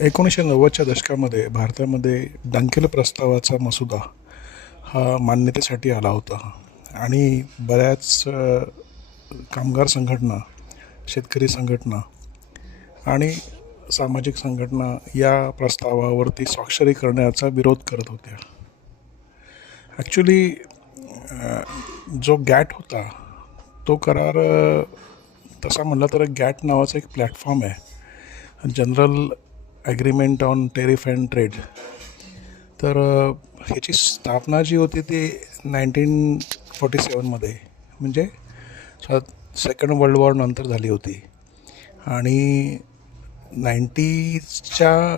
1990च्या दशकामध्ये भारतामध्ये डंकेल प्रस्तावाचा मसुदा हा मान्यतेसाठी आला होता आणि बऱ्याच कामगार संघटना, शेतकरी संघटना आणि सामाजिक संघटना या प्रस्तावावरती स्वाक्षरी करण्याचा विरोध करत होत्या. ॲक्च्युली जो गॅट होता तो करार तसा म्हटलं तर गॅट नावाचा एक प्लॅटफॉर्म आहे, general agreement on tariff and trade. तर ह्याची स्थापना जी होती ती 1947मध्ये म्हणजे सेकंड वर्ल्ड वॉर नंतर झाली होती आणि 90च्या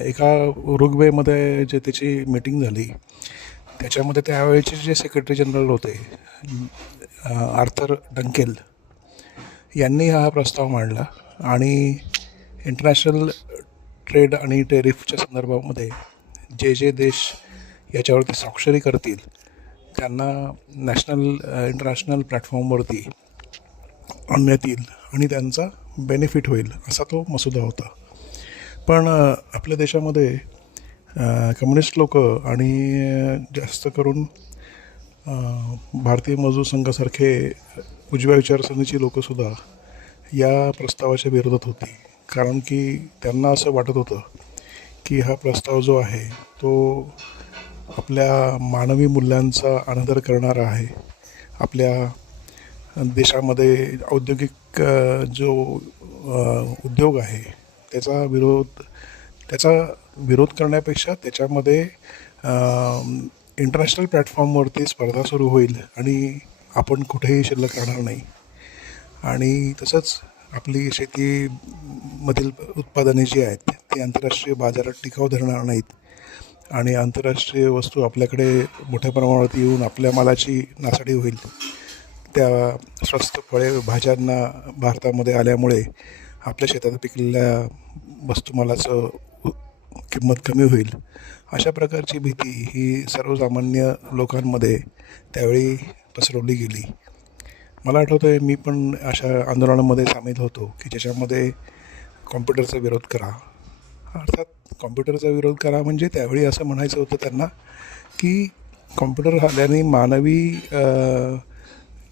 एका उरुग्वेमध्ये जे त्याची मीटिंग झाली त्याच्यामध्ये त्यावेळेचे जे सेक्रेटरी जनरल होते आर्थर डंकेल यांनी हा प्रस्ताव मांडला आणि इंटरनॅशनल ट्रेड आणि टेरिफच्या संदर्भामध्ये जे जे देश याच्यावरती स्वाक्षरी करतील त्यांना इंटरनॅशनल प्लॅटफॉर्मवरती आणण्यात येईल आणि त्यांचा बेनिफिट होईल असा तो मसुदा होता. पण आपल्या देशामध्ये कम्युनिस्ट लोक आणि जास्त करून भारतीय मजदूर संघासारखे उजव्या विचारसरणीची लोकंसुद्धा या प्रस्तावाच्या विरोधात होती, कारण की त्यांना असं वाटत होतं की हा प्रस्ताव जो आहे तो आपल्या मानवी मूल्यांचा अनादर करणारा आहे. आपल्या देशामध्ये औद्योगिक जो उद्योग आहे त्याचा विरोध करण्यापेक्षा त्याच्यामध्ये इंटरनॅशनल प्लॅटफॉर्मवरती स्पर्धा सुरू होईल आणि आपण कुठेही शिल्लक राहणार नाही. आणि तसंच आपली शेतीमधील उत्पादने जी आहेत ती आंतरराष्ट्रीय बाजारात टिकाऊ धरणार नाहीत आणि आंतरराष्ट्रीय वस्तू आपल्याकडे मोठ्या प्रमाणात येऊन आपल्या मालाची नासाडी होईल. त्या स्वस्त फळे भाज्यांना भारतामध्ये आल्यामुळे आपल्या शेतात पिकलेल्या वस्तुमालाचं किंमत कमी होईल. अशा प्रकारची भीती ही सर्वसामान्य लोकांमध्ये त्यावेळी पसरवली गेली. मला आठवतं आहे मी पण अशा आंदोलनामध्ये सामील होतो की ज्याच्यामध्ये कॉम्प्युटरचा विरोध करा. अर्थात कॉम्प्युटरचा विरोध करा म्हणजे त्यावेळी असं म्हणायचं होतं त्यांना की कॉम्प्युटर आल्याने मानवी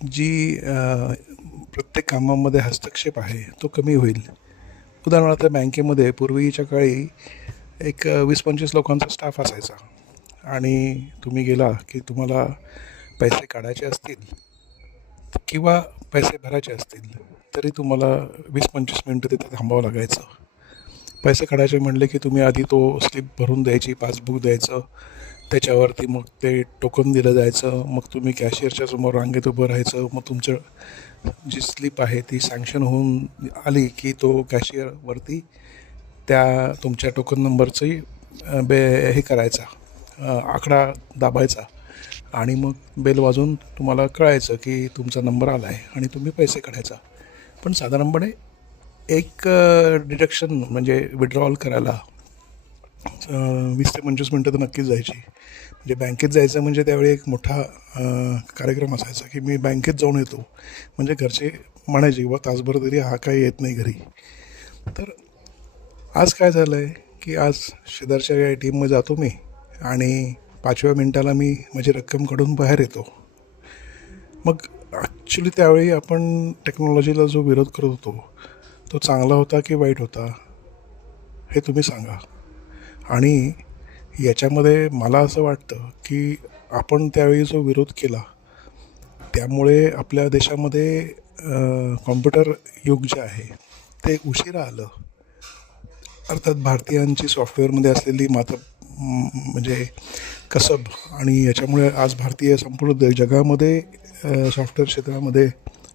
जी प्रत्येक कामामध्ये हस्तक्षेप आहे तो कमी होईल. उदाहरणार्थ बँकेमध्ये पूर्वीच्या काळी एक 20-25 लोकांचा स्टाफ असायचा आणि तुम्ही गेला की तुम्हाला पैसे काढायचे असतील किंवा पैसे भरायचे असतील तरी तुम्हाला 20-25 मिनटं तिथे थांबावं लागायचं. पैसे काढायचे म्हणले की तुम्ही आधी तो स्लिप भरून द्यायची, पासबुक द्यायचं, त्याच्यावरती मग ते टोकन दिलं जायचं, मग तुम्ही कॅशियरच्या समोर रांगेत उभं राहायचं. मग तुमचं जी स्लिप आहे ती सँक्शन होऊन आली की तो कॅशियरवरती त्या तुमच्या टोकन नंबरची हे करायचा, आकडा दाबायचा आणि मग बेल वाजून तुम्हाला कळायचं की तुमचा नंबर आला आहे आणि तुम्ही पैसे काढायचा. पण साधारणपणे एक डिडक्शन म्हणजे विड्रॉल करायला 20 ते 25 मिनटं तर नक्कीच जायची. म्हणजे बँकेत जायचं म्हणजे त्यावेळी एक मोठा कार्यक्रम असायचा की मी बँकेत जाऊन येतो. म्हणजे घरचे म्हणायचे किंवा तासभर तरी हा काही येत नाही घरी. तर आज काय झालं आहे की आज शेजारच्या ATMमध्ये जातो मी आणि 5व्या मिनटाला मी माझी रक्कम काढून बाहेर येतो. मग ॲक्च्युली त्यावेळी आपण टेक्नॉलॉजीला जो विरोध करत होतो तो चांगला होता की वाईट होता हे तुम्ही सांगा. आणि याच्यामध्ये मला असं वाटतं की आपण त्यावेळी जो विरोध केला त्यामुळे आपल्या देशामध्ये कॉम्प्युटर युग जे आहे ते उशिरा आलं. अर्थात भारतीयांची सॉफ्टवेअरमध्ये असलेली म्हणजे कसब आणि याच्यामुळे आज भारतीय संपूर्ण जगामध्ये सॉफ्टवेअर क्षेत्रामध्ये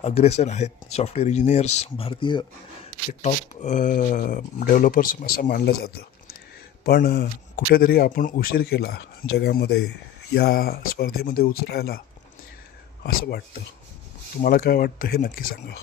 अग्रेसर आहेत. सॉफ्टवेअर इंजिनियर्स भारतीय हे टॉप डेव्हलपर्स असं मानलं जातं. पण कुठेतरी आपण उशीर केला जगामध्ये या स्पर्धेमध्ये उतरायला असं वाटतं. तुम्हाला काय वाटतं हे नक्की सांगा.